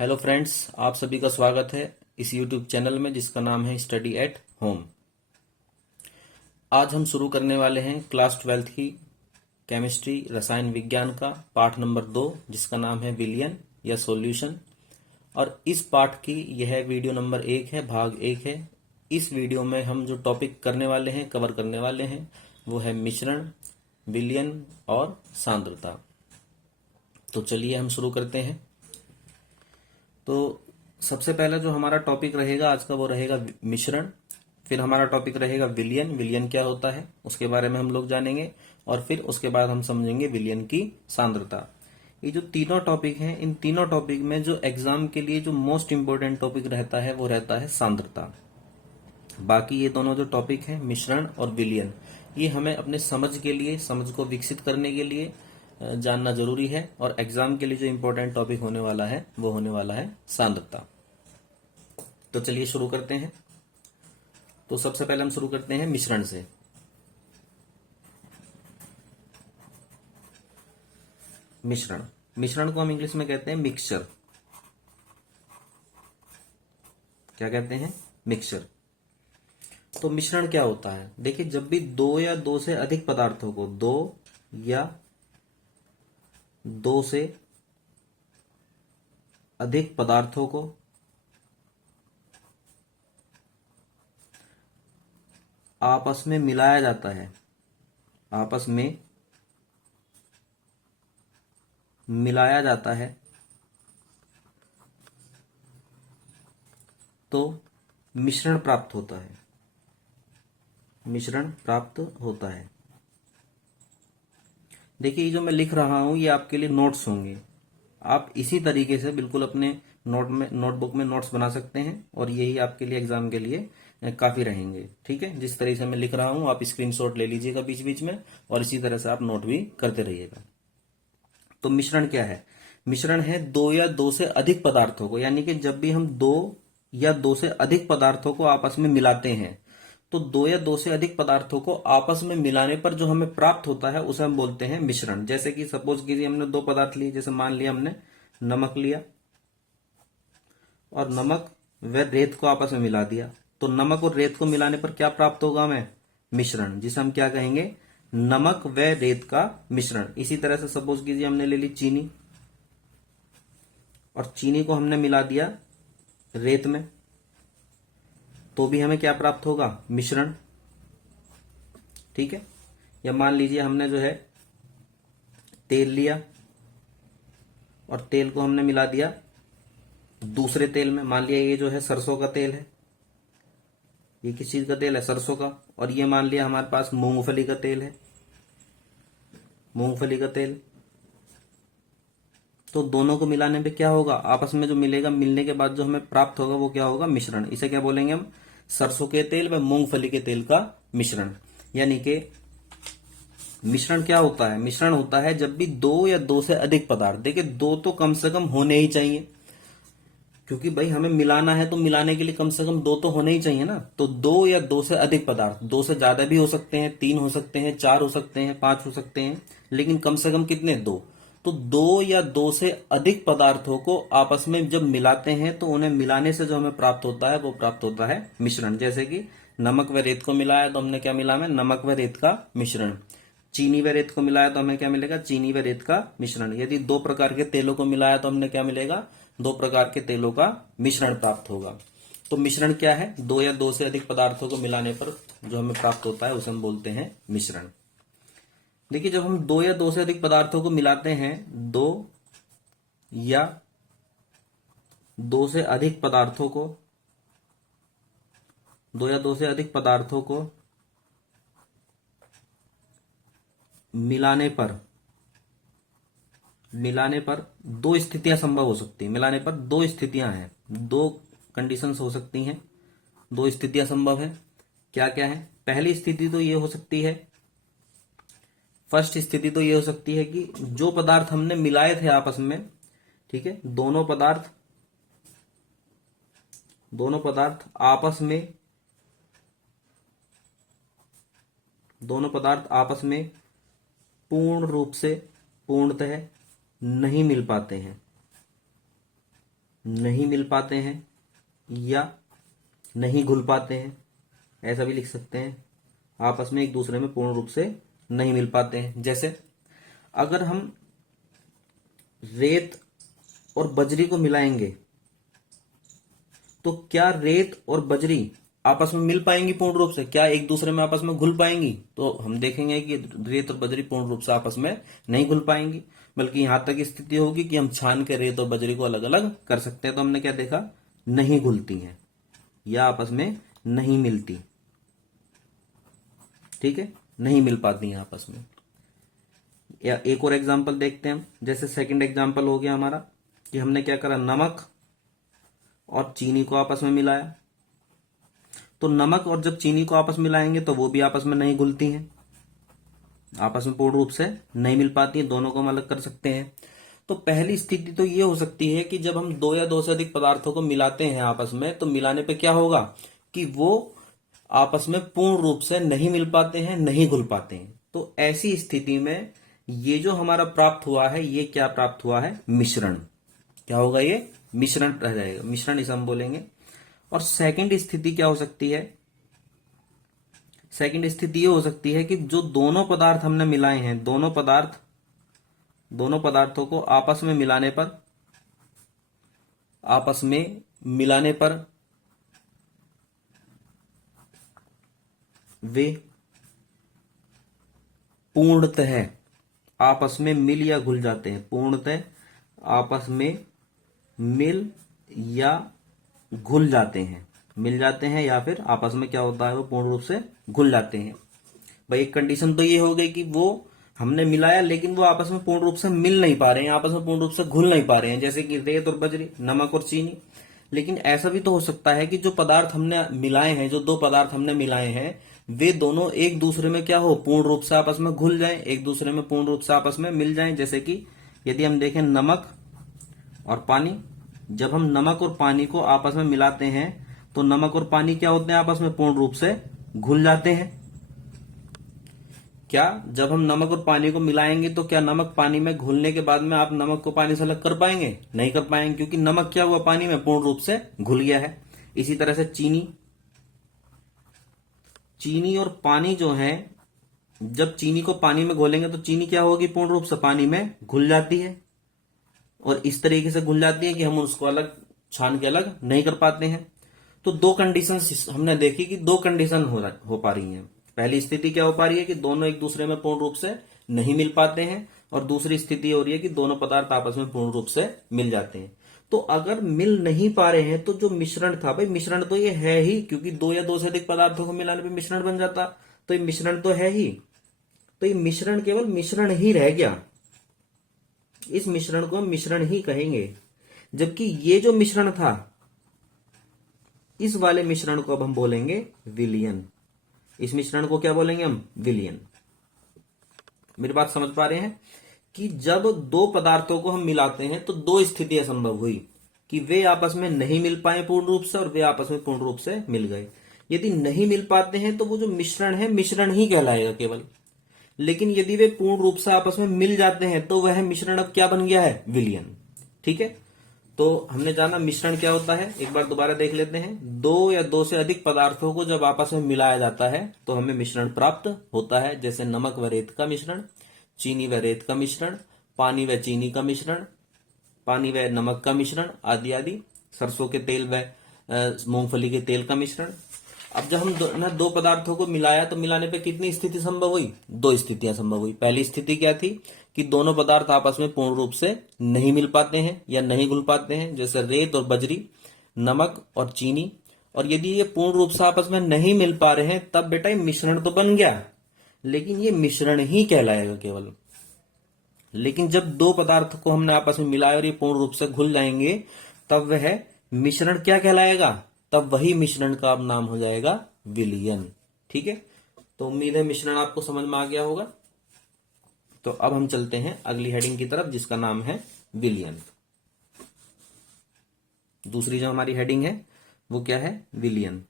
Hello friends, आप सभी का स्वागत है इस यूट्यूब चैनल में जिसका नाम है स्टडी एट होम। आज हम शुरू करने वाले हैं क्लास 12th की केमिस्ट्री रसायन विज्ञान का पाठ नंबर 2 जिसका नाम है विलयन या सॉल्यूशन। और इस पाठ की यह वीडियो नंबर 1 है, भाग 1 है। इस वीडियो में हम जो टॉपिक करने वाले हैं, कवर करने वाले हैं, वो है मिश्रण, विलयन और सांद्रता। तो चलिए हम शुरू करते हैं। तो सबसे पहला जो हमारा टॉपिक रहेगा आज का वो रहेगा मिश्रण। फिर हमारा टॉपिक रहेगा विलयन। विलयन क्या होता है उसके बारे में हम लोग जानेंगे। और फिर उसके बाद हम समझेंगे विलयन की सांद्रता। ये जो तीनों टॉपिक हैं, इन तीनों टॉपिक में जो एग्जाम के लिए जो मोस्ट इंपोर्टेंट टॉपिक रहता है वो रहता है सांद्रता। बाकी ये दोनों जो टॉपिक हैं मिश्रण और विलयन, ये हमें अपने समझ के लिए, समझ को विकसित करने के लिए जानना जरूरी है। और एग्जाम के लिए जो इंपॉर्टेंट टॉपिक होने वाला है वो होने वाला है सांद्रता। तो चलिए शुरू करते हैं। तो सबसे पहले हम शुरू करते हैं मिश्रण से। मिश्रण मिश्रण को हम इंग्लिश में कहते हैं मिक्सचर। क्या कहते हैं? मिक्सचर। तो मिश्रण क्या होता है? देखिए, जब भी दो या दो से अधिक पदार्थों को, दो या दो से अधिक पदार्थों को आपस में मिलाया जाता है, आपस में मिलाया जाता है, तो मिश्रण प्राप्त होता है। मिश्रण प्राप्त होता है। देखिए, ये जो मैं लिख रहा हूं ये आपके लिए नोट्स होंगे। आप इसी तरीके से बिल्कुल अपने नोटबुक में नोट्स बना सकते हैं और यही आपके लिए एग्जाम के लिए काफी रहेंगे। ठीक है, जिस तरीके से मैं लिख रहा हूं आप स्क्रीनशॉट ले लीजिएगा बीच बीच में और इसी तरह से आप नोट भी करते रहिएगा। तो मिश्रण क्या है? मिश्रण है दो या दो से अधिक पदार्थों को, यानी कि जब भी हम दो या दो से अधिक पदार्थों को आपस में मिलाते हैं तो दो या दो से अधिक पदार्थों को आपस में मिलाने पर जो हमें प्राप्त होता है उसे हम बोलते हैं मिश्रण। जैसे कि सपोज कीजिए हमने दो पदार्थ लिए, जैसे मान लिया हमने नमक लिया और नमक व रेत को आपस में मिला दिया, तो नमक और रेत को मिलाने पर क्या प्राप्त होगा हमें? मिश्रण, जिसे हम क्या कहेंगे? नमक व रेत का मिश्रण। इसी तरह से सपोज कीजिए हमने ले ली चीनी और चीनी को हमने मिला दिया रेत में, तो भी हमें क्या प्राप्त होगा? मिश्रण। ठीक है। या मान लीजिए हमने जो है तेल लिया और तेल को हमने मिला दिया दूसरे तेल में। मान लिया ये जो है सरसों का तेल है, ये किस चीज का तेल है? सरसों का। और ये मान लिया हमारे पास मूंगफली का तेल है, मूंगफली का तेल। तो दोनों को मिलाने पे क्या होगा? आपस में जो मिलेगा, मिलने के बाद जो हमें प्राप्त होगा वो क्या होगा? मिश्रण। इसे क्या बोलेंगे हम? सरसों के तेल व मूंगफली के तेल का मिश्रण। यानी कि मिश्रण क्या होता है? मिश्रण होता है जब भी दो या दो से अधिक पदार्थ, देखिए दो तो कम से कम होने ही चाहिए, क्योंकि भाई हमें मिलाना है तो मिलाने के लिए कम से कम दो तो होने ही चाहिए ना। तो दो या दो से अधिक पदार्थ, दो से ज्यादा भी हो सकते हैं, तीन हो सकते हैं, चार हो सकते हैं, पांच हो सकते हैं, लेकिन कम से कम कितने? दो। तो दो या दो से अधिक पदार्थों को आपस में जब मिलाते हैं तो उन्हें मिलाने से जो हमें प्राप्त होता है वो प्राप्त होता है मिश्रण। जैसे कि नमक व रेत को मिलाया तो हमने क्या मिला? हमें नमक व रेत का मिश्रण। चीनी व रेत को मिलाया तो हमें क्या मिलेगा? चीनी व रेत का मिश्रण। यदि दो प्रकार के तेलों को मिलाया तो हमने क्या मिलेगा? दो प्रकार के तेलों का मिश्रण प्राप्त होगा। तो मिश्रण क्या है? दो या दो से अधिक पदार्थों को मिलाने पर जो हमें प्राप्त होता है उसे हम बोलते हैं मिश्रण। देखिए, जब हम दो या दो से अधिक पदार्थों को मिलाते हैं, या दो से अधिक पदार्थों को दो या दो से अधिक पदार्थों को मिलाने पर दो स्थितियां संभव हो सकती हैं। मिलाने पर दो स्थितियां हैं, दो कंडीशंस हो सकती हैं, दो स्थितियां संभव है। क्या क्या है? पहली स्थिति तो ये हो सकती है, फर्स्ट स्थिति तो ये हो सकती है कि जो पदार्थ हमने मिलाए थे आपस में, ठीक है, दोनों पदार्थ आपस में पूर्णतः नहीं मिल पाते हैं। नहीं मिल पाते हैं या नहीं घुल पाते हैं, ऐसा भी लिख सकते हैं। आपस में एक दूसरे में पूर्ण रूप से नहीं मिल पाते हैं। जैसे अगर हम रेत और बजरी को मिलाएंगे तो क्या रेत और बजरी आपस में मिल पाएंगी पूर्ण रूप से? क्या एक दूसरे में आपस में घुल पाएंगी? तो हम देखेंगे कि रेत और बजरी पूर्ण रूप से आपस में नहीं घुल पाएंगी, बल्कि यहां तक स्थिति होगी कि हम छान के रेत और बजरी को अलग अलग कर सकते हैं। तो हमने क्या देखा? नहीं घुलती हैं या आपस में नहीं मिलती। ठीक है, नहीं मिल पाती हैं आपस में। या एक और एग्जाम्पल देखते हैं हम। जैसे सेकंड एग्जाम्पल हो गया हमारा कि हमने क्या करा, नमक और चीनी को आपस में मिलाया। तो नमक और जब चीनी को आपस में मिलाएंगे तो वो भी आपस में नहीं घुलती हैं, आपस में पूर्ण रूप से नहीं मिल पाती हैं। दोनों को हम अलग कर सकते हैं। तो पहली स्थिति तो ये हो सकती है कि जब हम दो या दो से अधिक पदार्थों को मिलाते हैं आपस में, तो मिलाने पे क्या होगा कि वो आपस में पूर्ण रूप से नहीं मिल पाते हैं, नहीं घुल पाते हैं। तो ऐसी स्थिति में ये जो हमारा प्राप्त हुआ है, ये क्या प्राप्त हुआ है? मिश्रण। क्या होगा? ये मिश्रण रह जाएगा, मिश्रण इसे हम बोलेंगे। और सेकंड स्थिति क्या हो सकती है? सेकंड स्थिति ये हो सकती है कि जो दोनों पदार्थ हमने मिलाए हैं, दोनों पदार्थों को आपस में मिलाने पर वे पूर्णतः आपस में मिल या घुल जाते हैं। पूर्णतः आपस में मिल या घुल जाते हैं, मिल जाते हैं या फिर आपस में क्या होता है, वो पूर्ण रूप से घुल जाते हैं। भाई एक कंडीशन तो ये हो गई कि वो हमने मिलाया लेकिन वो आपस में पूर्ण रूप से मिल नहीं पा रहे हैं, आपस में पूर्ण रूप से घुल नहीं पा रहे हैं, जैसे कि रेत और बजरी, नमक और चीनी। लेकिन ऐसा भी तो हो सकता है कि जो पदार्थ हमने मिलाए हैं, जो दो पदार्थ हमने मिलाए हैं, वे दोनों एक दूसरे में क्या हो, पूर्ण रूप से आपस में घुल जाएं, एक दूसरे में पूर्ण रूप से आपस में मिल जाएं। जैसे कि यदि हम देखें नमक और पानी, जब हम नमक और पानी को आपस में मिलाते हैं तो नमक और पानी क्या होते हैं, आपस में पूर्ण रूप से घुल जाते हैं। क्या जब हम नमक और पानी को मिलाएंगे तो क्या नमक पानी में घुलने के बाद में आप नमक को पानी से अलग कर पाएंगे? नहीं कर पाएंगे, क्योंकि नमक क्या हुआ, पानी में पूर्ण रूप से घुल गया है। इसी तरह से चीनी और पानी जो है, जब चीनी को पानी में घोलेंगे तो चीनी क्या होगी, पूर्ण रूप से पानी में घुल जाती है। और इस तरीके से घुल जाती है कि हम उसको अलग छान के अलग नहीं कर पाते हैं। तो दो कंडीशन हमने देखी कि दो कंडीशन हो पा रही हैं। पहली स्थिति क्या हो पा रही है कि दोनों एक दूसरे में पूर्ण रूप से नहीं मिल पाते हैं, और दूसरी स्थिति हो रही है कि दोनों पदार्थ आपस में पूर्ण रूप से मिल जाते हैं। तो अगर मिल नहीं पा रहे हैं तो जो मिश्रण था, भाई मिश्रण तो ये है ही, क्योंकि दो या दो से अधिक पदार्थों को मिलाने पे मिश्रण बन जाता, तो ये मिश्रण तो है ही। तो ये मिश्रण केवल मिश्रण ही रह गया, इस मिश्रण को हम मिश्रण ही कहेंगे। जबकि ये जो मिश्रण था, इस वाले मिश्रण को अब हम बोलेंगे विलयन। इस मिश्रण को क्या बोलेंगे हम? विलयन। मेरी बात समझ पा रहे हैं कि जब दो पदार्थों को हम मिलाते हैं तो दो स्थितियां संभव हुई कि वे आपस में नहीं मिल पाए पूर्ण रूप से, और वे आपस में पूर्ण रूप से मिल गए। यदि नहीं मिल पाते हैं तो वो जो मिश्रण है मिश्रण ही कहलाएगा केवल। लेकिन यदि वे पूर्ण रूप से आपस में मिल जाते हैं तो वह मिश्रण अब क्या बन गया है? विलयन। ठीक है, तो हमने जाना मिश्रण क्या होता है, एक बार दोबारा देख लेते हैं। दो या दो से अधिक पदार्थों को जब आपस में मिलाया जाता है तो हमें मिश्रण प्राप्त होता है। जैसे नमक व रेत का मिश्रण, चीनी व रेत का मिश्रण, पानी व चीनी का मिश्रण, पानी व नमक का मिश्रण आदि आदि, सरसों के तेल व मूंगफली के तेल का मिश्रण। अब जब हम दो पदार्थों को मिलाया तो मिलाने पे कितनी स्थिति संभव हुई? दो स्थितियां संभव हुई। पहली स्थिति क्या थी कि दोनों पदार्थ आपस में पूर्ण रूप से नहीं मिल पाते हैं या नहीं घुल पाते हैं, जैसे रेत और बजरी, नमक और चीनी। और यदि ये पूर्ण रूप से आपस में नहीं मिल पा रहे हैं तब बेटा ये मिश्रण तो बन गया, लेकिन ये मिश्रण ही कहलाएगा केवल। लेकिन जब दो पदार्थ को हमने आपस में मिलाया और ये पूर्ण रूप से घुल जाएंगे तब वह मिश्रण क्या कहलाएगा? तब वही मिश्रण का अब नाम हो जाएगा विलयन। ठीक है, तो उम्मीद है मिश्रण आपको समझ में आ गया होगा। तो अब हम चलते हैं अगली हेडिंग की तरफ जिसका नाम है विलयन। दूसरी जो हमारी हेडिंग है वो क्या है? विलयन।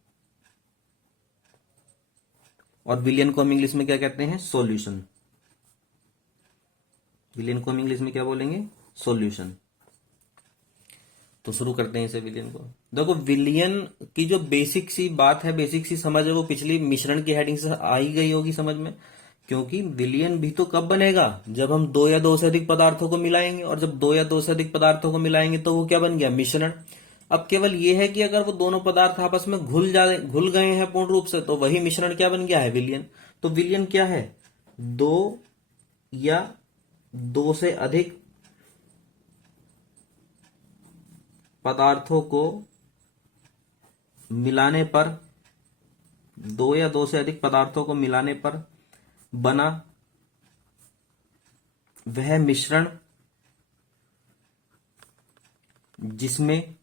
और विलयन को हम इंग्लिश में क्या कहते हैं? सॉल्यूशन। विलयन को हम इंग्लिश में क्या बोलेंगे? सॉल्यूशन। तो शुरू करते हैं इसे विलियन को। देखो विलियन की जो बेसिक सी बात है, बेसिक सी समझ है, वो पिछली मिश्रण की हेडिंग से आ ही गई होगी समझ में। क्योंकि विलियन भी तो कब बनेगा, जब हम दो या दो से अधिक पदार्थों को मिलाएंगे, और जब दो या दो से अधिक पदार्थों को मिलाएंगे तो वो क्या बन गया, मिश्रण। अब केवल ये है कि अगर वो दोनों पदार्थ आपस में घुल गए हैं पूर्ण रूप से, तो वही मिश्रण क्या बन गया है, विलियन। तो विलियन क्या है, दो या दो से अधिक पदार्थों को मिलाने पर, दो या दो से अधिक पदार्थों को मिलाने पर बना वह मिश्रण जिसमें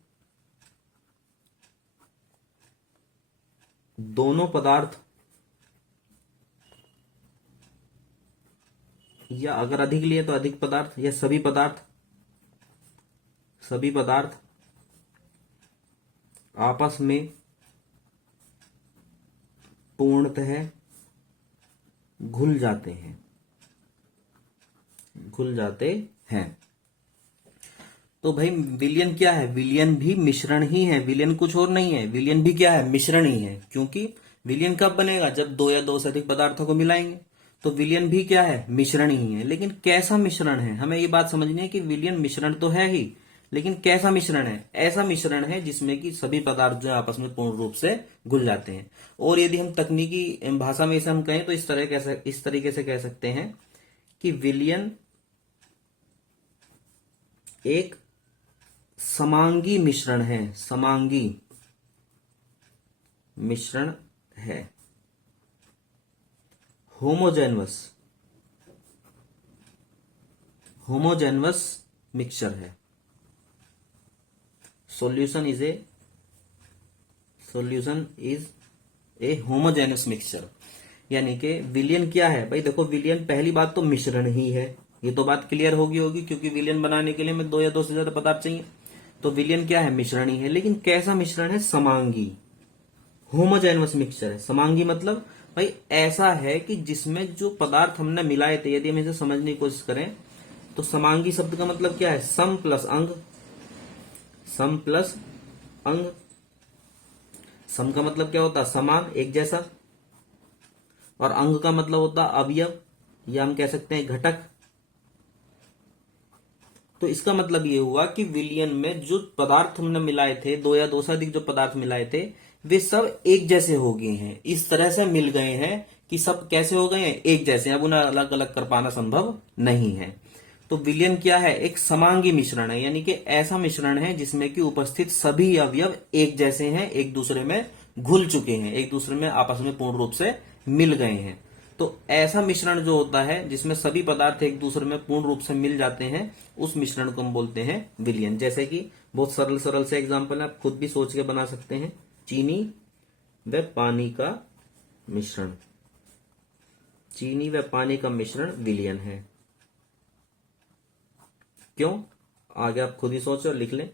दोनों पदार्थ, या अगर अधिक लिए तो अधिक पदार्थ, या सभी पदार्थ आपस में पूर्णतः घुल जाते हैं। तो भाई विलियन क्या है, विलियन भी मिश्रण ही है, विलियन कुछ और नहीं है, विलियन भी क्या है, मिश्रण ही है। क्योंकि विलियन कब बनेगा, जब दो या दो से अधिक पदार्थों को मिलाएंगे। तो विलियन भी क्या है, मिश्रण ही है। लेकिन कैसा मिश्रण है, हमें ये बात समझनी है कि विलियन मिश्रण तो है ही, लेकिन कैसा मिश्रण है, ऐसा मिश्रण है जिसमें कि सभी पदार्थ जो है आपस में पूर्ण रूप से घुल जाते हैं। और यदि हम तकनीकी भाषा में इसे हम कहें तो इस तरीके से कह सकते हैं कि विलियन एक समांगी मिश्रण है, समांगी मिश्रण है, होमोजेनवस मिक्सचर है। Solution is a homogeneous mixture. यानी कि विलियन क्या है भाई, देखो विलियन पहली बात तो मिश्रण ही है, ये तो बात क्लियर होगी क्योंकि विलियन बनाने के लिए हमें दो या दो से ज्यादा पदार्थ चाहिए। तो विलियन क्या है, मिश्रण ही है। लेकिन कैसा मिश्रण है, समांगी, होमोजेनस मिक्सचर है। समांगी मतलब भाई ऐसा है कि जिसमें जो पदार्थ हमने मिलाए थे, यदि हम इसे समझने की कोशिश करें तो समांगी शब्द का मतलब क्या है, सम प्लस अंग, सम प्लस अंग। सम का मतलब क्या होता है, समान, एक जैसा। और अंग का मतलब होता है अवयव, या हम कह सकते हैं घटक। तो इसका मतलब ये हुआ कि विलियन में जो पदार्थ हमने मिलाए थे, दो या दो से अधिक जो पदार्थ मिलाए थे, वे सब एक जैसे हो गए हैं, इस तरह से मिल गए हैं कि सब कैसे हो गए हैं, एक जैसे। अब उन्हें अलग अलग कर पाना संभव नहीं है। तो विलियन क्या है, एक समांगी मिश्रण है, यानी कि ऐसा मिश्रण है जिसमें कि उपस्थित सभी अवयव एक जैसे हैं, एक दूसरे में घुल चुके हैं, एक दूसरे में आपस में पूर्ण रूप से मिल गए हैं। तो ऐसा मिश्रण जो होता है जिसमें सभी पदार्थ एक दूसरे में पूर्ण रूप से मिल जाते हैं, उस मिश्रण को हम बोलते हैं विलियन। जैसे कि बहुत सरल सरल से एग्जांपल आप खुद भी सोच के बना सकते हैं, चीनी व पानी का मिश्रण, चीनी व पानी का मिश्रण विलियन है। क्यों, आगे आप खुद ही सोचो और लिख लें।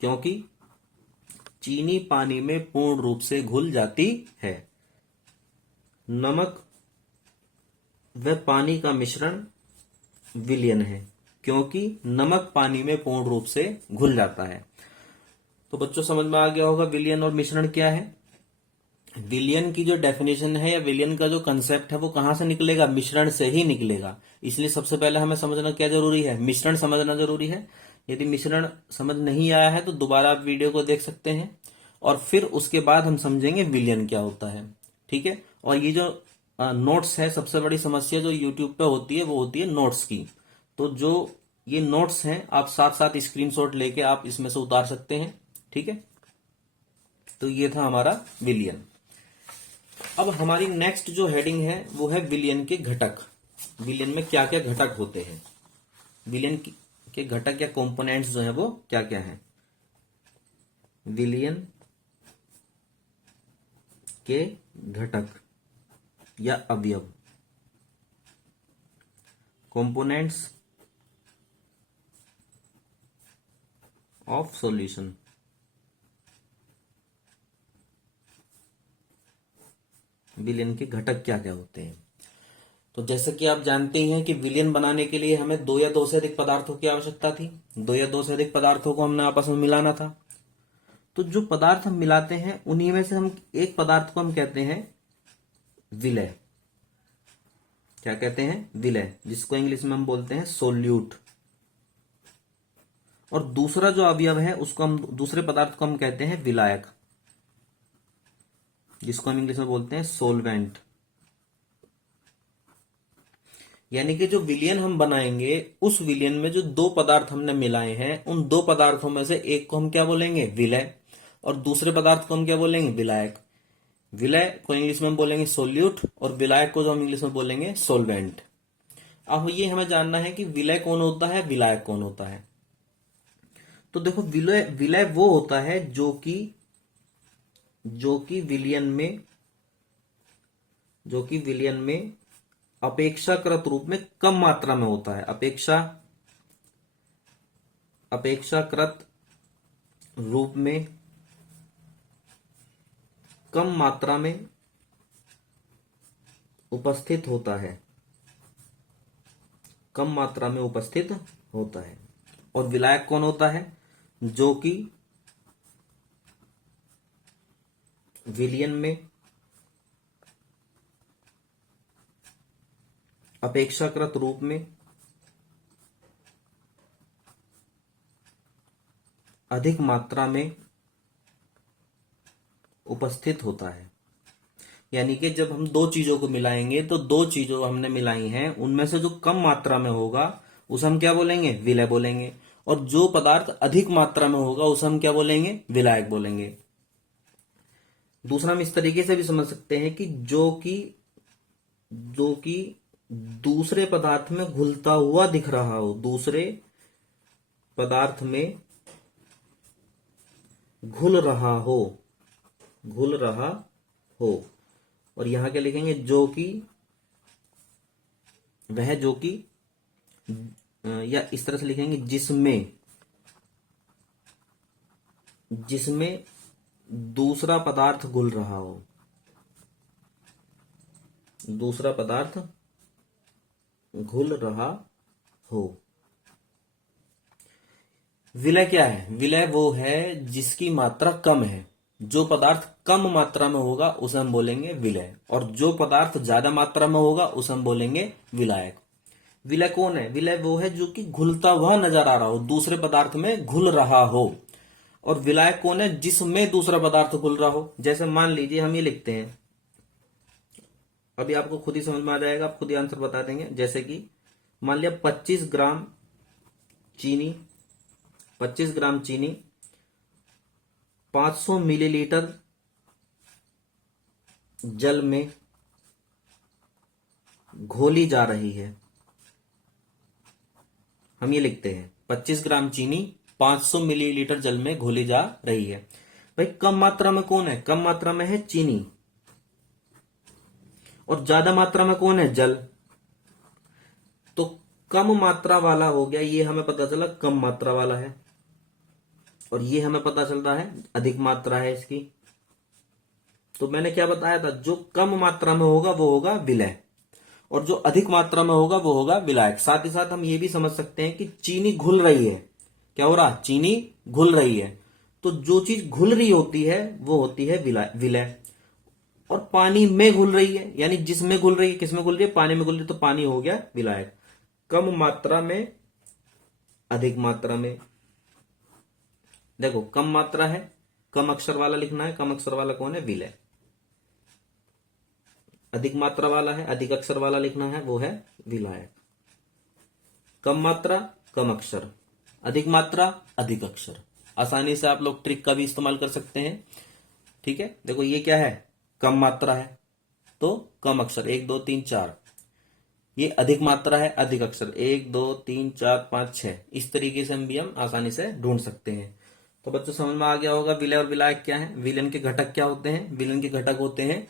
क्योंकि चीनी पानी में पूर्ण रूप से घुल जाती है, नमक व पानी का मिश्रण विलियन है, क्योंकि नमक पानी में पूर्ण रूप से घुल जाता है। तो बच्चों समझ में आ गया होगा विलियन और मिश्रण क्या है। विलियन की जो डेफिनेशन है या विलियन का जो कंसेप्ट है वो कहां से निकलेगा, मिश्रण से ही निकलेगा। इसलिए सबसे पहले हमें समझना क्या जरूरी है, मिश्रण समझना जरूरी है। यदि मिश्रण समझ नहीं आया है तो दोबारा आप वीडियो को देख सकते हैं, और फिर उसके बाद हम समझेंगे विलियन क्या होता है। ठीक है। और ये जो नोट्स है, सबसे बड़ी समस्या जो यूट्यूब पे होती है वो होती है नोट्स की। तो जो ये नोट्स हैं आप साथ साथ स्क्रीनशॉट लेके आप इसमें से उतार सकते हैं। ठीक है। तो ये था हमारा विलियन। अब हमारी नेक्स्ट जो हेडिंग है वो है विलियन के घटक। विलियन में क्या क्या घटक होते हैं, विलियन के घटक या कंपोनेंट्स जो है वो क्या क्या है। विलियन के घटक या अवयव, कंपोनेंट्स ऑफ सॉल्यूशन। विलियन के घटक क्या क्या होते हैं। तो जैसे कि आप जानते ही हैं कि विलयन बनाने के लिए हमें दो या दो से अधिक पदार्थों की आवश्यकता थी। दो या दो से अधिक पदार्थों को हमने आपस में मिलाना था। तो जो पदार्थ हम मिलाते हैं उन्हीं में से हम एक पदार्थ को हम कहते हैं विलय। क्या कहते हैं? विलय, जिसको इंग्लिश में हम बोलते हैं सोल्यूट। और दूसरा जो अवयव है उसको हम, दूसरे पदार्थ को हम कहते हैं विलायक, जिसको हम इंग्लिश में बोलते हैं सोलवेंट। यानी कि जो विलयन हम बनाएंगे उस विलयन में जो दो पदार्थ हमने मिलाए हैं उन दो पदार्थों में से एक को हम क्या बोलेंगे? विलय, और दूसरे पदार्थ को हम क्या बोलेंगे? विलायक। विलय को इंग्लिश में हम बोलेंगे सोल्यूट और विलायक को जो हम इंग्लिश में बोलेंगे सोलवेंट। अब ये हमें जानना है कि विलय कौन होता है, विलायक कौन होता है। तो देखो, विलय विलय वो होता है जो कि विलयन में अपेक्षाकृत रूप में कम मात्रा में होता है। अपेक्षाकृत रूप में कम मात्रा में उपस्थित होता है, कम मात्रा में उपस्थित होता है। और विलायक कौन होता है? जो कि विलयन में अपेक्षाकृत रूप में अधिक मात्रा में उपस्थित होता है। यानी कि जब हम दो चीजों को मिलाएंगे तो दो चीजों हमने मिलाई हैं उनमें से जो कम मात्रा में होगा उसे हम क्या बोलेंगे? विलय बोलेंगे। और जो पदार्थ अधिक मात्रा में होगा उसे हम क्या बोलेंगे? विलायक बोलेंगे। दूसरा हम इस तरीके से भी समझ सकते हैं कि जो कि दूसरे पदार्थ में घुलता हुआ दिख रहा हो, दूसरे पदार्थ में घुल रहा हो। और यहां क्या लिखेंगे? जो कि या इस तरह से लिखेंगे जिसमें दूसरा पदार्थ घुल रहा हो, दूसरा पदार्थ घुल रहा हो। विलय क्या है? विलय वो है जिसकी मात्रा कम है। जो पदार्थ कम मात्रा में होगा उसे हम बोलेंगे विलय, और जो पदार्थ ज्यादा मात्रा में होगा उसे हम बोलेंगे विलायक। विलय कौन है? विलय वो है जो कि घुलता हुआ नजर आ रहा हो, दूसरे पदार्थ में घुल रहा हो। और विलायक कौन है? जिसमें दूसरा पदार्थ घुल रहा हो। जैसे मान लीजिए हम ये लिखते हैं, अभी आपको खुद ही समझ में आ जाएगा, आप खुद ही आंसर बता देंगे। जैसे कि मान लिया 25 ग्राम चीनी 500 मिलीलीटर जल में घोली जा रही है। हम ये लिखते हैं 25 ग्राम चीनी 500 मिलीलीटर जल में घोली जा रही है। भाई कम मात्रा में कौन है? कम मात्रा में है चीनी। और ज्यादा मात्रा में कौन है? जल। तो कम मात्रा वाला हो गया, ये हमें पता चला कम मात्रा वाला है, और ये हमें पता चलता है अधिक मात्रा है इसकी। तो मैंने क्या बताया था? जो कम मात्रा में होगा वो होगा विलय, और जो अधिक मात्रा में होगा वो होगा विलायक। साथ ही साथ हम ये भी समझ सकते हैं कि चीनी घुल रही है। क्या हो रहा? चीनी घुल रही है। तो जो चीज घुल रही होती है वो होती है विलय। और पानी में घुल रही है, यानी जिसमें घुल रही है, किसमें घुल रही है? पानी में घुल रही है, तो पानी हो गया विलायक। कम मात्रा में अधिक मात्रा में, देखो कम मात्रा है, कम अक्षर वाला लिखना है। कम अक्षर वाला कौन है? विलय। अधिक मात्रा वाला है, अधिक अक्षर वाला लिखना है, वो है विलायक। कम मात्रा कम अक्षर, अधिक मात्रा अधिक अक्षर। आसानी से आप लोग ट्रिक का भी इस्तेमाल कर सकते हैं। ठीक है, देखो ये क्या है? कम मात्रा है तो कम अक्षर 1 2 3 4। ये अधिक मात्रा है, अधिक अक्षर 1 2 3 4 5 6। इस तरीके से हम आसानी से ढूंढ सकते हैं। तो बच्चों समझ में आ गया होगा विलय और विलायक क्या है। विलयन के घटक क्या होते हैं? विलयन के घटक होते हैं,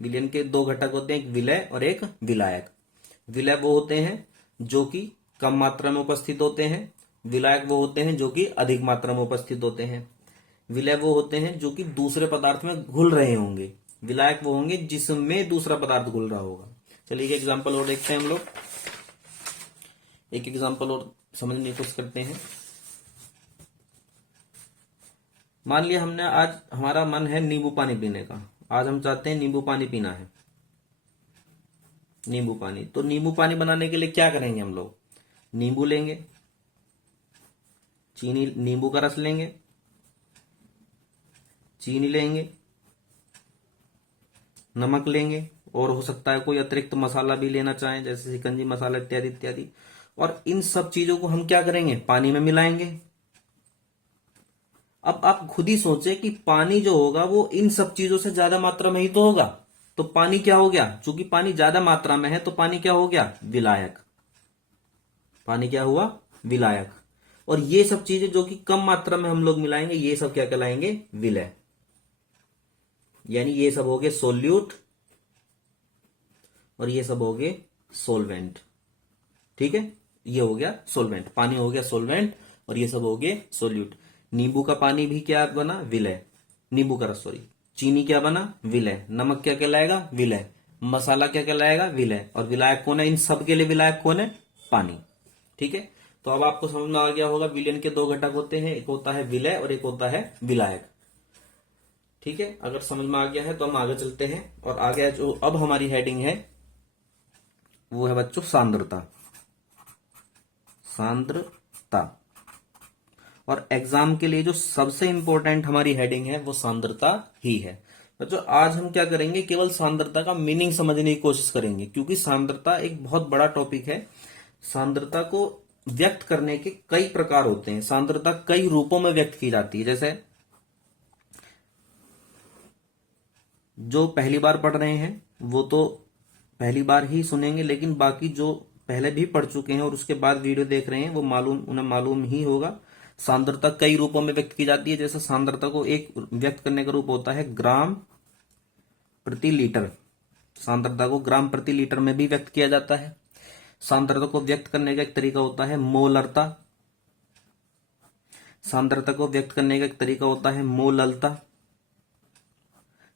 विलयन के दो घटक होते हैं, एक विलय और एक विलायक। विलय वो होते हैं जो कि कम मात्रा में उपस्थित होते हैं, विलायक वो होते हैं जो कि अधिक मात्रा में उपस्थित होते हैं। विलय वो होते हैं जो कि दूसरे पदार्थ में घुल रहे होंगे, विलायक वो होंगे जिसमें दूसरा पदार्थ घुल रहा होगा। चलिए एक एग्जांपल और देखते हैं हम लोग। एक एग्जांपल और समझने की कोशिश करते हैं। मान लिया हमने आज हमारा मन है नींबू पानी पीने का। आज हम चाहते हैं नींबू पानी पीना है, नींबू पानी। तो नींबू पानी बनाने के लिए क्या करेंगे हम लोग? नींबू लेंगे, चीनी, नींबू का रस लेंगे, चीनी लेंगे, नमक लेंगे, और हो सकता है कोई अतिरिक्त मसाला भी लेना चाहें जैसे शिकंजी मसाला इत्यादि इत्यादि। और इन सब चीजों को हम क्या करेंगे? पानी में मिलाएंगे। अब आप खुद ही सोचे कि पानी जो होगा वो इन सब चीजों से ज्यादा मात्रा में ही तो होगा। तो पानी क्या हो गया? चूंकि पानी ज्यादा मात्रा में है तो पानी क्या हो गया? विलायक। पानी क्या हुआ? विलायक। और ये सब चीजें जो कि कम मात्रा में हम लोग मिलाएंगे, ये सब क्या कहलाएंगे? विलय। यानी ये सब हो गए सोल्यूट और ये सब हो गए सोलवेंट। ठीक है, ये हो गया सोलवेंट, पानी हो गया सोलवेंट और ये सब हो गए सोल्यूट। नींबू का पानी भी क्या बना? विलय। नींबू का रस, सॉरी। चीनी क्या बना? विलय। नमक क्या कहलाएगा? विलय। मसाला क्या कहलाएगा? विलय। और विलायक कौन है? इन सब के लिए विलायक कौन है? पानी। ठीक है, तो अब आपको समझ में आ गया होगा विलयन के दो घटक होते हैं, एक होता है विलय और एक होता है विलायक। ठीक है, अगर समझ में आ गया है तो हम आगे चलते हैं। और आगे जो अब हमारी हेडिंग है वो है बच्चों सांद्रता। सांद्रता। और एग्जाम के लिए जो सबसे इंपॉर्टेंट हमारी हेडिंग है वो सांद्रता ही है। बच्चों आज हम क्या करेंगे? केवल सांद्रता का मीनिंग समझने की कोशिश करेंगे, क्योंकि सांद्रता एक बहुत बड़ा टॉपिक है। सांद्रता को व्यक्त करने के कई प्रकार होते हैं। सांद्रता कई रूपों में व्यक्त की जाती है। जैसे जो पहली बार पढ़ रहे हैं वो तो पहली बार ही सुनेंगे, लेकिन बाकी जो पहले भी पढ़ चुके हैं और उसके बाद वीडियो देख रहे हैं वो उन्हें मालूम ही होगा। सांद्रता कई रूपों में व्यक्त की जाती है। जैसे सांद्रता को एक व्यक्त करने का रूप होता है ग्राम प्रति लीटर। सांद्रता को ग्राम प्रति लीटर में भी व्यक्त किया जाता है। सांद्रता को व्यक्त करने का एक तरीका होता है मोलरता। सांद्रता को व्यक्त करने का एक तरीका होता है मोललता।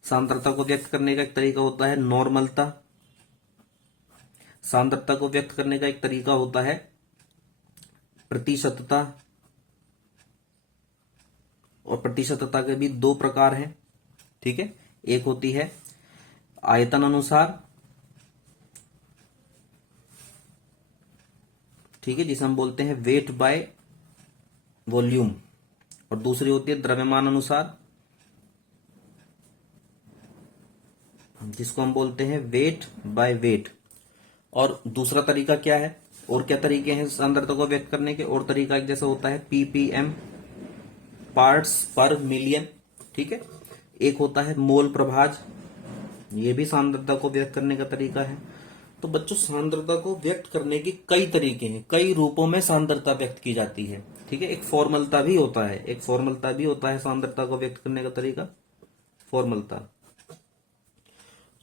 सांद्रता को व्यक्त करने का एक तरीका होता है नॉर्मलता। सांद्रता को व्यक्त करने का एक तरीका होता है प्रतिशतता। और प्रतिशतता के भी दो प्रकार हैं। ठीक है, एक होती है आयतन अनुसार, ठीक है, जिसे हम बोलते हैं वेट बाय वॉल्यूम, और दूसरी होती है द्रव्यमान अनुसार, जिसको हम बोलते हैं वेट बाय वेट। और दूसरा तरीका क्या है? और क्या तरीके हैं सांद्रता को व्यक्त करने के? और तरीका एक जैसा होता है पीपीएम, पार्ट्स पर मिलियन। ठीक है, एक होता है मोल प्रभाज, ये भी सांद्रता को व्यक्त करने का तरीका है। तो बच्चों सांद्रता को व्यक्त करने के कई तरीके हैं, कई रूपों में सांद्रता व्यक्त की जाती है। ठीक है, एक फॉर्मलता भी होता है, एक फॉर्मलता भी होता है सांद्रता को व्यक्त करने का तरीका, फॉर्मलता।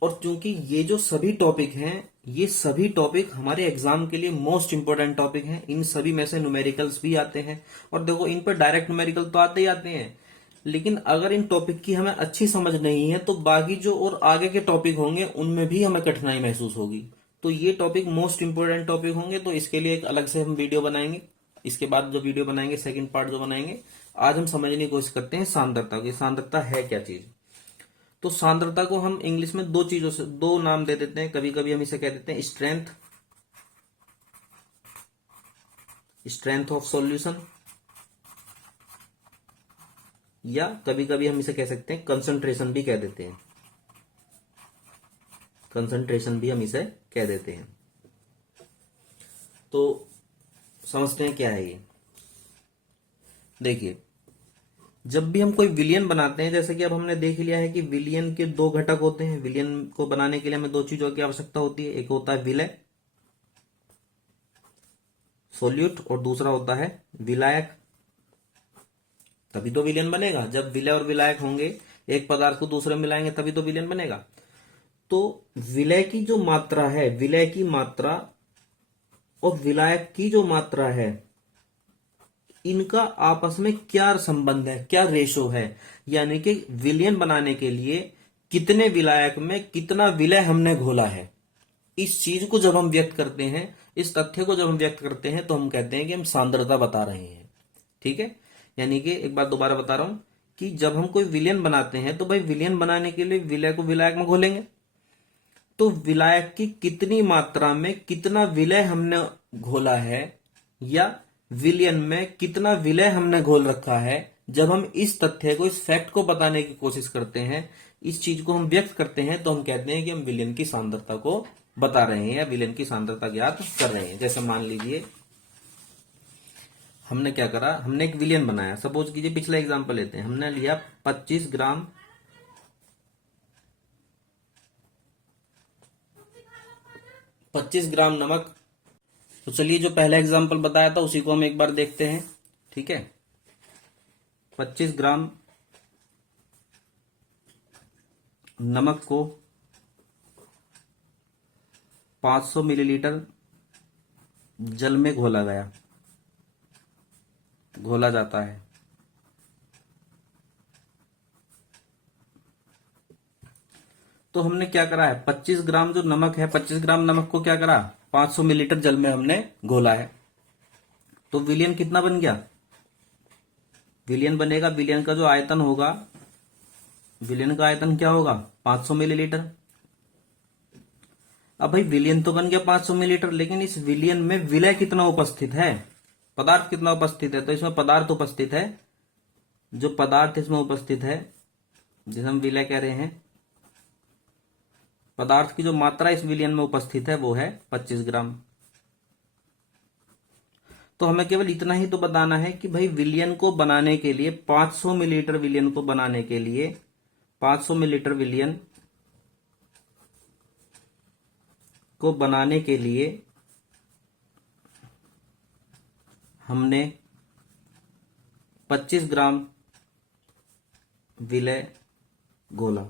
और क्योंकि ये जो सभी टॉपिक हैं, ये सभी टॉपिक हमारे एग्जाम के लिए मोस्ट इंपोर्टेंट टॉपिक हैं। इन सभी में से न्यूमेरिकल्स भी आते हैं। और देखो इन पर डायरेक्ट न्यूमेरिकल तो आते ही आते हैं, लेकिन अगर इन टॉपिक की हमें अच्छी समझ नहीं है तो बाकी जो और आगे के टॉपिक होंगे उनमें भी हमें कठिनाई महसूस होगी। तो ये टॉपिक मोस्ट इंपोर्टेंट टॉपिक होंगे, तो इसके लिए एक अलग से हम वीडियो बनाएंगे। इसके बाद जो वीडियो बनाएंगे, सेकंड पार्ट जो बनाएंगे, आज हम समझने की कोशिश करते हैं सांद्रता की। सांद्रता है क्या चीज? तो सांद्रता को हम इंग्लिश में दो चीजों से दो नाम दे देते हैं। कभी कभी हम इसे कह देते हैं स्ट्रेंथ, स्ट्रेंथ ऑफ सॉल्यूशन, या कभी कभी हम इसे कह सकते हैं कंसंट्रेशन भी कह देते हैं। कंसंट्रेशन भी हम इसे कह देते हैं। तो समझते हैं क्या है ये। देखिए, जब भी हम कोई विलयन बनाते हैं, जैसे कि अब हमने देख लिया है कि विलयन के दो घटक होते हैं। विलयन को बनाने के लिए हमें दो चीजों की आवश्यकता होती है, एक होता है विलय, सोल्यूट, और दूसरा होता है विलायक। तभी तो विलयन बनेगा। जब विलय और विलायक होंगे, एक पदार्थ को दूसरे में मिलाएंगे तभी तो विलयन बनेगा। तो विलय की जो मात्रा है, विलय की मात्रा और विलायक की जो मात्रा है, इनका आपस में क्या संबंध है, क्या रेशो है? यानी कि विलयन बनाने के लिए कितने विलायक में कितना विलय हमने घोला है, इस चीज को जब हम व्यक्त करते हैं, इस तथ्य को जब हम व्यक्त करते हैं, तो हम कहते हैं कि हम सांद्रता बता रहे हैं। ठीक है, यानी कि एक बार दोबारा बता रहा हूं कि जब हम कोई विलयन बनाते हैं तो भाई विलयन बनाने के लिए विलय को विलायक में घोलेंगे, तो विलायक की कितनी मात्रा में कितना विलय हमने घोला है या विलयन में कितना विलय हमने घोल रखा है, जब हम इस तथ्य को, इस फैक्ट को बताने की कोशिश करते हैं, इस चीज को हम व्यक्त करते हैं, तो हम कहते हैं कि हम विलयन की सांद्रता को बता रहे हैं या विलयन की सांद्रता ज्ञात कर रहे हैं। जैसे मान लीजिए हमने क्या करा, हमने एक विलयन बनाया। सपोज कीजिए पिछला एग्जांपल लेते हैं, हमने लिया 25 ग्राम नमक। तो चलिए जो पहला एग्जांपल बताया था उसी को हम एक बार देखते हैं। ठीक है, 25 ग्राम नमक को 500 मिलीलीटर जल में घोला जाता है। तो हमने क्या करा है, 25 ग्राम जो नमक है, 25 ग्राम नमक को क्या करा, 500 मिलीलीटर जल में हमने घोला है। तो विलयन कितना बन गया, विलयन बनेगा, विलयन का जो आयतन होगा, विलयन का आयतन क्या होगा, 500 मिलीलीटर। अब भाई विलयन तो बन गया 500 मिलीलीटर, लेकिन इस विलयन में विलय कितना उपस्थित है, पदार्थ कितना उपस्थित है। तो इसमें पदार्थ उपस्थित है, जो पदार्थ इसमें उपस्थित है जिसे हम विलय कह रहे हैं, पदार्थ की जो मात्रा इस विलयन में उपस्थित है वो है 25 ग्राम। तो हमें केवल इतना ही तो बताना है कि भाई विलयन को बनाने के लिए 500 मिलीलीटर विलयन को बनाने के लिए 500 मिलीलीटर विलयन को बनाने के लिए हमने 25 ग्राम विलय घोला।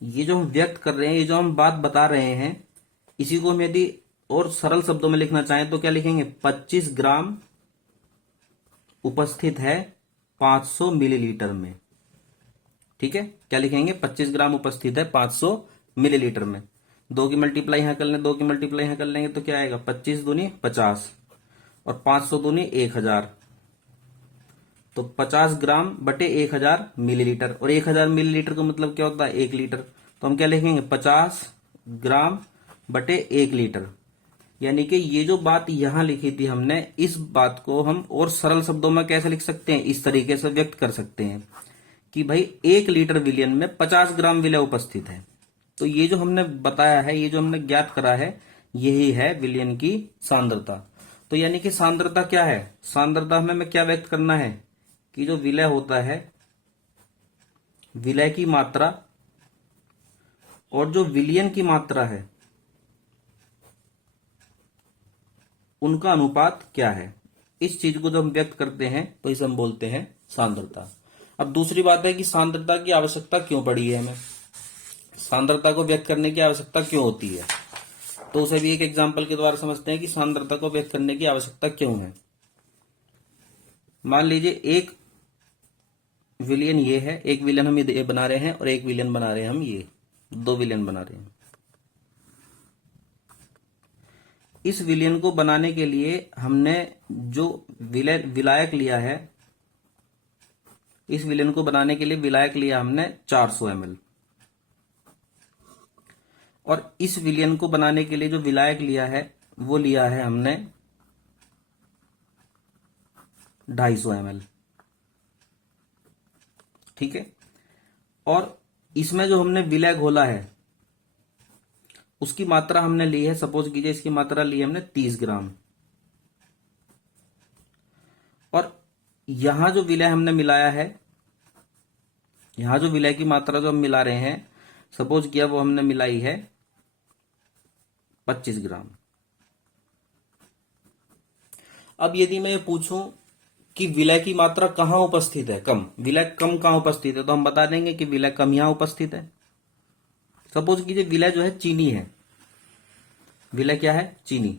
ये जो हम व्यक्त कर रहे हैं, ये जो हम बात बता रहे हैं, इसी को हम यदि और सरल शब्दों में लिखना चाहें तो क्या लिखेंगे, 25 ग्राम उपस्थित है 500 मिलीलीटर में। ठीक है, क्या लिखेंगे, 25 ग्राम उपस्थित है 500 मिलीलीटर में। 2 की मल्टीप्लाई यहां कर लें, 2 की मल्टीप्लाई यहां कर लेंगे तो क्या आएगा, 25 दूनी 50 और 500 दूनी 1000, तो 50 ग्राम बटे 1000 मिलीलीटर। और 1000 मिलीलीटर का मतलब क्या होता है, 1 लीटर। तो हम क्या लिखेंगे, 50 ग्राम बटे 1 लीटर। यानी कि ये जो बात यहां लिखी थी हमने, इस बात को हम और सरल शब्दों में कैसे लिख सकते हैं, इस तरीके से व्यक्त कर सकते हैं कि भाई 1 लीटर विलयन में 50 ग्राम विलय उपस्थित है। तो ये जो हमने बताया है, ये जो हमने ज्ञात करा है, यही है विलयन की सांद्रता। तो यानी कि सांद्रता क्या है, सांद्रता हमें क्या व्यक्त करना है कि जो विलय होता है, विलय की मात्रा और जो विलयन की मात्रा है, उनका अनुपात क्या है। इस चीज को जब हम व्यक्त करते हैं तो इसे हम बोलते हैं सांद्रता। अब दूसरी बात है कि सांद्रता की आवश्यकता क्यों पड़ी है, हमें सांद्रता को व्यक्त करने की आवश्यकता क्यों होती है। तो उसे भी एक एग्जांपल के द्वारा समझते हैं कि सांद्रता को व्यक्त करने की आवश्यकता क्यों है। मान लीजिए एक विलयन ये है, एक विलयन हम ये बना रहे हैं और एक विलयन बना रहे हैं हम ये, 2 विलयन बना रहे हैं। इस विलयन को बनाने के लिए हमने जो विलायक लिया है, इस विलयन को बनाने के लिए विलायक लिया हमने 400 ml, और इस विलयन को बनाने के लिए जो विलायक लिया है वो लिया है हमने 250 ml। ठीक है, और इसमें जो हमने विलय घोला है उसकी मात्रा हमने ली है, सपोज कीजिए इसकी मात्रा ली है हमने 30 ग्राम, और यहां जो विलय हमने मिलाया है, यहां जो विलय की मात्रा जो हम मिला रहे हैं, सपोज किया वो हमने मिलाई है 25 ग्राम। अब यदि मैं ये पूछूं कि विलय की मात्रा कहां उपस्थित है, कम, विलय कम कहां उपस्थित है, तो हम बता देंगे कि विलय कम यहां उपस्थित है। सपोज कीजिए विलय जो है चीनी है, विलय क्या है, चीनी।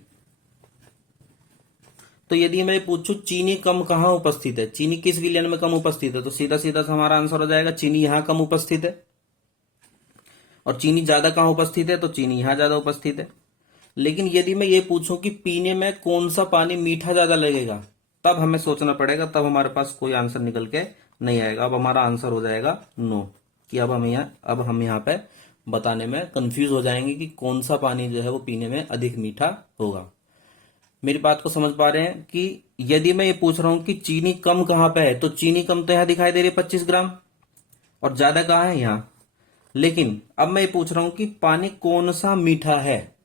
तो यदि मैं पूछूं चीनी कम कहां उपस्थित है, चीनी किस विलयन में कम उपस्थित है, तो सीधा सीधा हमारा आंसर हो जाएगा चीनी यहां कम उपस्थित है। और चीनी ज्यादा कहाँ उपस्थित है, तो चीनी यहां ज्यादा उपस्थित है। लेकिन यदि मैं ये पूछूं कि पीने में कौन सा पानी मीठा ज्यादा लगेगा, तब हमें सोचना पड़ेगा, तब हमारे पास कोई आंसर निकल के नहीं आएगा। अब हमारा आंसर हो जाएगा नो, कि अब हम यहाँ पे बताने में कंफ्यूज हो जाएंगे कि कौन सा पानी जो है वो पीने में अधिक मीठा होगा। मेरी बात को समझ पा रहे हैं कि यदि मैं ये पूछ रहा हूं कि चीनी कम कहां पे है, तो चीनी कम तो यहां दिखाई दे रही है 25 ग्राम, और ज्यादा कहां है, यहां। लेकिन अब मैं ये पूछ रहा हूं कि पानी कौन सा मीठा है,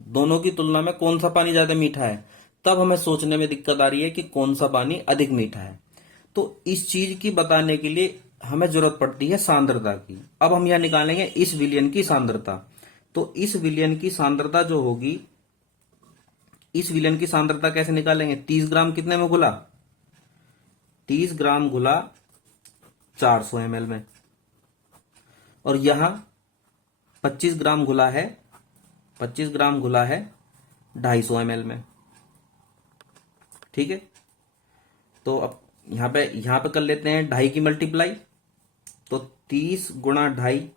दोनों की तुलना में कौन सा पानी ज्यादा मीठा है, तब हमें सोचने में दिक्कत आ रही है कि कौन सा पानी अधिक मीठा है। तो इस चीज की बताने के लिए हमें जरूरत पड़ती है सांद्रता की। अब हम यहां निकालेंगे इस विलयन की सांद्रता। तो इस विलयन की सांद्रता जो होगी, इस विलयन की सांद्रता कैसे निकालेंगे, 30 ग्राम कितने में घुला, 30 ग्राम घुला 400 ml में, और यहां 25 ग्राम घुला है 250 ml में। ठीक है, तो अब यहां पे कर लेते हैं 2.5 की मल्टीप्लाई, तो 30 गुणा 2.5,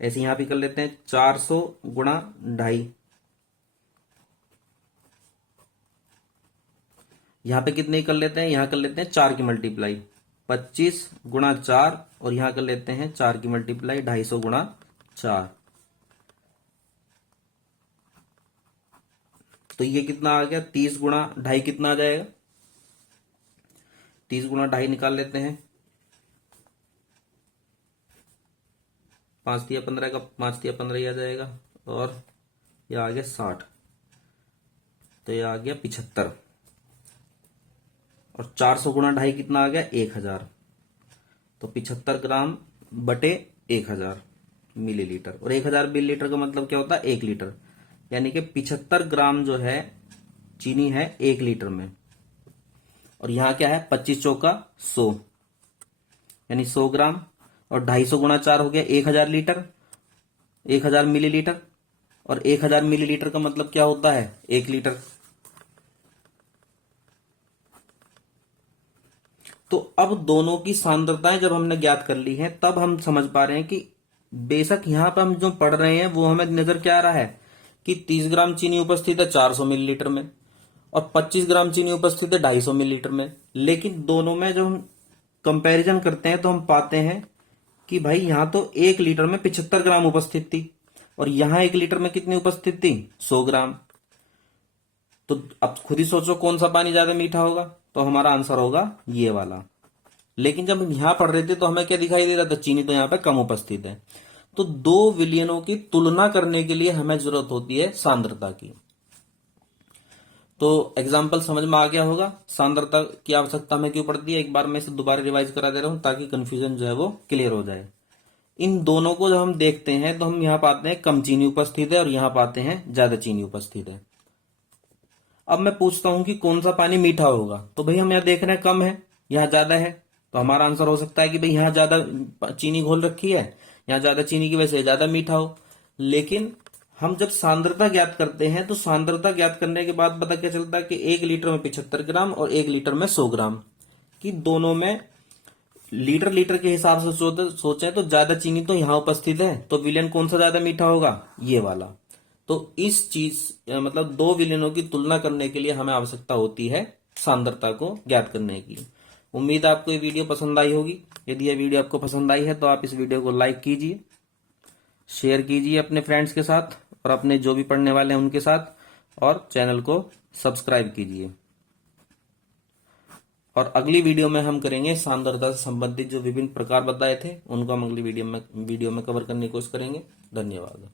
ऐसे यहां भी कर लेते हैं 400 गुणा 2.5। यहां पे कितने कर लेते हैं, यहां कर लेते हैं 4 की मल्टीप्लाई, 25 गुणा 4, और यहां कर लेते हैं 4 की मल्टीप्लाई 250 गुणा 4। तो ये कितना आ गया, 30 गुणा 2.5 कितना आ जाएगा, 30 गुणा 2.5 निकाल लेते हैं, 5 दिया 15 का 5 दिया 15 ही आ जाएगा, और ये आ गया 60, तो ये आ गया 75, और 400 गुणा 2.5 कितना आ गया, 1000। तो 75 ग्राम बटे 1000 मिलीलीटर, और 1000 मिलीलीटर का मतलब क्या होता है, 1 लीटर। यानी कि 75 ग्राम जो है चीनी है 1 लीटर में, और यहां क्या है 25 चौका 100, यानी 100 ग्राम, और 250 गुणा 4 हो गया 1000 लीटर, 1000 मिलीलीटर, और 1000 मिलीलीटर का मतलब क्या होता है, 1 लीटर। तो अब दोनों की सांद्रताएं जब हमने ज्ञात कर ली हैं, तब हम समझ पा रहे हैं कि बेशक यहां पर हम जो पढ़ रहे हैं वो हमें नजर क्या आ रहा है कि 30 ग्राम चीनी उपस्थित है 400 मिलीलीटर में, और 25 ग्राम चीनी उपस्थित है 250 मिलीलीटर में। लेकिन दोनों में जो हम कंपैरिजन करते हैं तो हम पाते हैं कि भाई यहां तो 1 लीटर में 75 ग्राम उपस्थित थी, और यहां 1 लीटर में कितनी उपस्थित थी, 100 ग्राम। तो अब खुद ही सोचो कौन सा पानी ज्यादा मीठा होगा, तो हमारा आंसर होगा ये वाला। लेकिन जब हम यहां पढ़ रहे थे तो हमें क्या दिखाई दे रहा था, चीनी तो यहां पे कम उपस्थित है। तो दो विलयनों की तुलना करने के लिए हमें जरूरत होती है सांद्रता की। तो एग्जाम्पल समझ में आ गया होगा सांद्रता की आवश्यकता हमें क्यों पड़ती है। एक बार मैं इसे दोबारा रिवाइज करा दे रहा हूं ताकि कंफ्यूजन जो है वो क्लियर हो जाए। इन दोनों को जब हम देखते हैं तो हम यहां पाते हैं कम चीनी उपस्थित है, और यहां पाते हैं ज्यादा चीनी उपस्थित है। अब मैं पूछता हूं कि कौन सा पानी मीठा होगा, तो भाई हम यहां देख रहे हैं कम है, यहां ज्यादा है, तो हमारा आंसर हो सकता है कि भाई यहां ज्यादा चीनी घोल रखी है, यहां ज्यादा चीनी की वजह से ज्यादा मीठा हो। लेकिन हम जब सांद्रता ज्ञात करते हैं तो सांद्रता ज्ञात करने के बाद पता क्या चलता है कि 1 लीटर में 75 ग्राम और 1 लीटर में 100 ग्राम, कि दोनों में लीटर लीटर के हिसाब से सोचें तो ज्यादा चीनी तो यहां उपस्थित है, तो विलयन कौन सा ज्यादा मीठा होगा, ये वाला। तो इस चीज मतलब दो विलयनों की तुलना करने के लिए हमें आवश्यकता होती है सांद्रता को ज्ञात करने की। उम्मीद है आपको ये वीडियो पसंद आई होगी। यदि यह वीडियो आपको पसंद आई है तो आप इस वीडियो को लाइक कीजिए, शेयर कीजिए अपने फ्रेंड्स के साथ और अपने जो भी पढ़ने वाले हैं उनके साथ, और चैनल को सब्सक्राइब कीजिए। और अगली वीडियो में हम करेंगे सांद्रता से संबंधित जो विभिन्न प्रकार बताए थे उनको हम अगली वीडियो में कवर करने की कोशिश करेंगे। धन्यवाद।